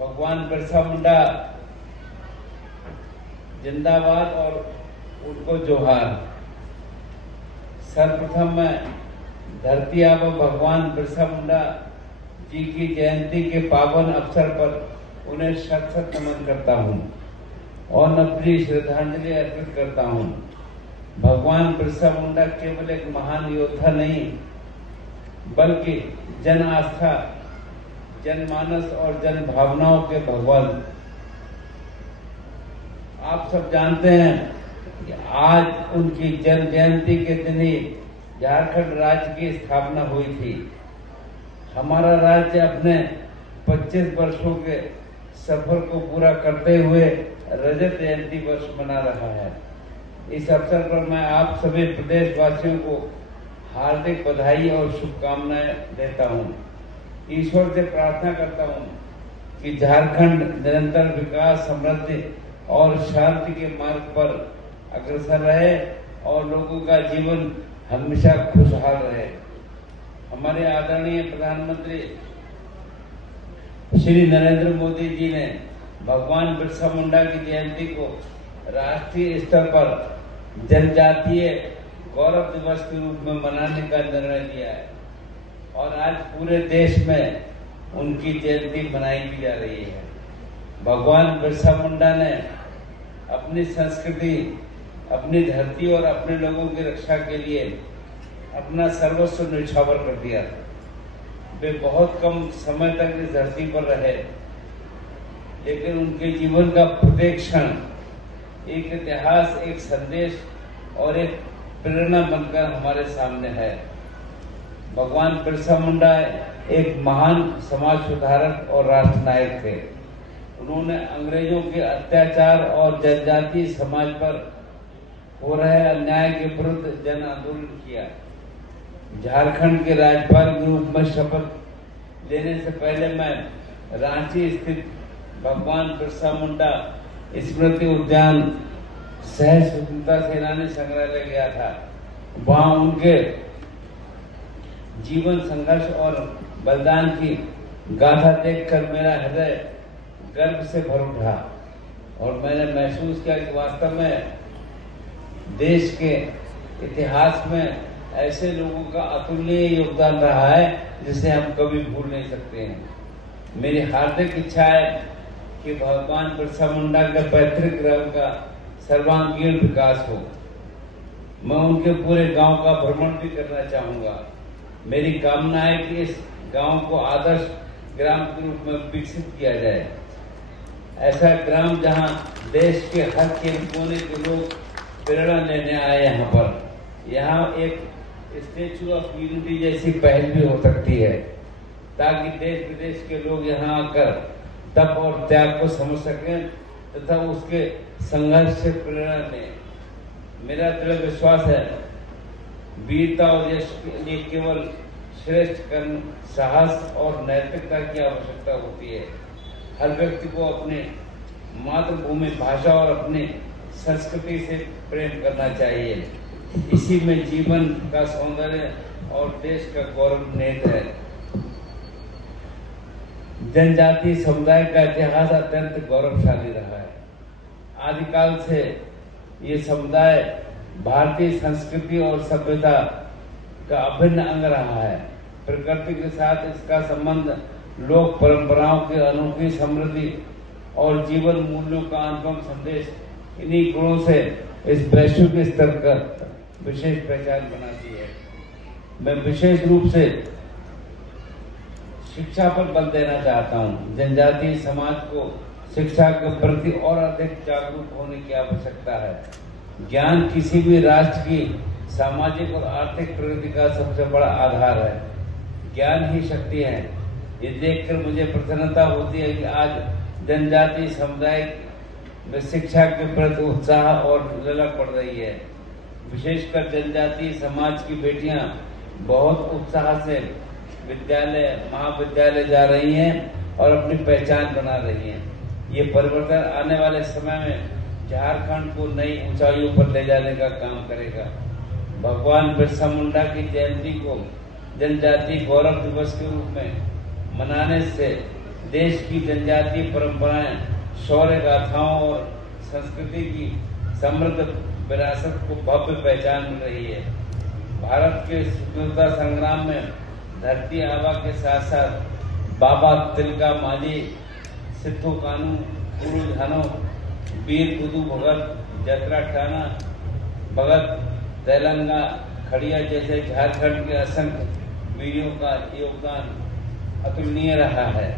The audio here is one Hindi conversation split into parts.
भगवान बिरसा मुंडा जिंदाबाद और उनको जोहार। सर्वप्रथम मैं धरती आबा भगवान बिरसा मुंडा जी की जयंती के पावन अवसर पर उन्हें शत शत नमन करता हूँ और अपनी श्रद्धांजलि अर्पित करता हूँ। भगवान बिरसा मुंडा केवल एक महान योद्धा नहीं बल्कि जन आस्था, जनमानस और जन भावनाओं के भगवान। आप सब जानते हैं कि आज उनकी जन्म जयंती के दिन ही झारखंड राज्य की स्थापना हुई थी। हमारा राज्य अपने 25 वर्षों के सफर को पूरा करते हुए रजत जयंती वर्ष मना रहा है। इस अवसर पर मैं आप सभी प्रदेशवासियों को हार्दिक बधाई और शुभकामनाएं देता हूं। ईश्वर से प्रार्थना करता हूं कि झारखंड निरंतर विकास, समृद्धि और शांति के मार्ग पर अग्रसर रहे और लोगों का जीवन हमेशा खुशहाल रहे। हमारे आदरणीय प्रधानमंत्री श्री नरेंद्र मोदी जी ने भगवान बिरसा मुंडा की जयंती को राष्ट्रीय स्तर पर जनजातीय गौरव दिवस के रूप में मनाने का निर्णय लिया है और आज पूरे देश में उनकी जयंती मनाई भी जा रही है। भगवान बिरसा मुंडा ने अपनी संस्कृति, अपनी धरती और अपने लोगों की रक्षा के लिए अपना सर्वस्व न्यौछावर कर दिया। वे बहुत कम समय तक इस धरती पर रहे, लेकिन उनके जीवन का प्रत्येक क्षण एक इतिहास, एक संदेश और एक प्रेरणा बनकर हमारे सामने है। भगवान बिरसा मुंडा एक महान समाज सुधारक और राष्ट्र नायक थे। उन्होंने अंग्रेजों के अत्याचार और जनजातीय समाज पर हो रहे अन्याय के विरुद्ध जन आंदोलन किया। झारखंड के राज्यपाल के रूप में शपथ लेने से पहले मैं रांची स्थित भगवान बिरसा मुंडा स्मृति उद्यान सह स्वतंत्रता सेनानी संग्रहालय गया था। वहां उनके जीवन, संघर्ष और बलिदान की गाथा देखकर मेरा हृदय गर्व से भर उठा और मैंने महसूस किया कि वास्तव में देश के इतिहास में ऐसे लोगों का अतुलनीय योगदान रहा है जिसे हम कभी भूल नहीं सकते हैं। मेरी हार्दिक इच्छा है कि भगवान बिरसा मुंडा के पैतृक ग्राम का सर्वांगीण विकास हो। मैं उनके पूरे गांव का भ्रमण भी करना चाहूंगा। मेरी कामना है कि इस गांव को आदर्श ग्राम के रूप में विकसित किया जाए। ऐसा ग्राम जहां देश के हर कोने के लोग प्रेरणा लेने आए। यहाँ एक स्टैचू ऑफ यूनिटी जैसी पहल भी हो सकती है ताकि देश विदेश के लोग यहाँ आकर तप और त्याग को समझ सकें तथा उसके संघर्ष से प्रेरणा लें। मेरा दृढ़ विश्वास है वीरता और यश के लिए केवल श्रेष्ठ कर्म, साहस और नैतिकता की आवश्यकता होती है। हर व्यक्ति को अपने मातृभूमि, भाषा और अपनी संस्कृति से प्रेम करना चाहिए। इसी में जीवन का सौंदर्य और देश का गौरव निहित है। जनजातीय समुदाय का इतिहास अत्यंत गौरवशाली रहा है। आदिकाल से ये समुदाय भारतीय संस्कृति और सभ्यता का अभिन्न अंग रहा है। प्रकृति के साथ इसका संबंध लोक परंपराओं की अनोखी समृद्धि और जीवन मूल्यों का अनुपम संदेश, इन्हीं गुणों से इस वैश्विक स्तर का विशेष पहचान बनाती है। मैं विशेष रूप से शिक्षा पर बल देना चाहता हूँ। जनजातीय समाज को शिक्षा के प्रति और अधिक जागरूक होने की आवश्यकता है। ज्ञान किसी भी राष्ट्र की सामाजिक और आर्थिक प्रगति का सबसे बड़ा आधार है। ज्ञान ही शक्ति है। ये देखकर मुझे प्रसन्नता होती है कि आज जनजातीय समुदाय में शिक्षा के प्रति उत्साह और ललक बढ़ रही है। विशेषकर जनजातीय समाज की बेटियां बहुत उत्साह से विद्यालय, महाविद्यालय जा रही हैं और अपनी पहचान बना रही हैं। ये परिवर्तन आने वाले समय में झारखंड को नई ऊंचाइयों पर ले जाने का काम करेगा। भगवान बिरसा मुंडा की जयंती को जनजातीय गौरव दिवस के रूप में मनाने से देश की जनजातीय परंपराएं, शौर्य गाथाओं और संस्कृति की समृद्ध विरासत को भव्य पहचान मिल रही है। भारत के स्वतंत्रता संग्राम में धरती आबा के साथ साथ बाबा तिलका मांझी, सिद्धू कानू, पुरु झानो, वीर बुधु भगत, जतरा ठाना भगत, तेलंगा खड़िया जैसे झारखंड के असंख्य वीरों का योगदान अतुलनीय रहा है।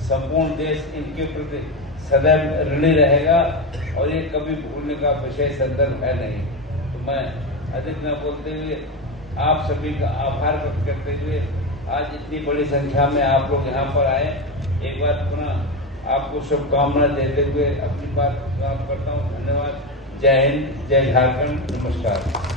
संपूर्ण देश इनके प्रति सदैव ऋणी रहेगा और ये कभी भूलने का विषय संदर्भ है नहीं। तो मैं अधिक न बोलते हुए आप सभी का आभार व्यक्त करते हुए आज इतनी बड़ी संख्या में आप लोग यहाँ पर आए, एक बार पुनः आपको शुभकामना देते हुए अपनी बात समाप्त करता हूँ। धन्यवाद। जय हिंद, जय झारखंड, नमस्कार।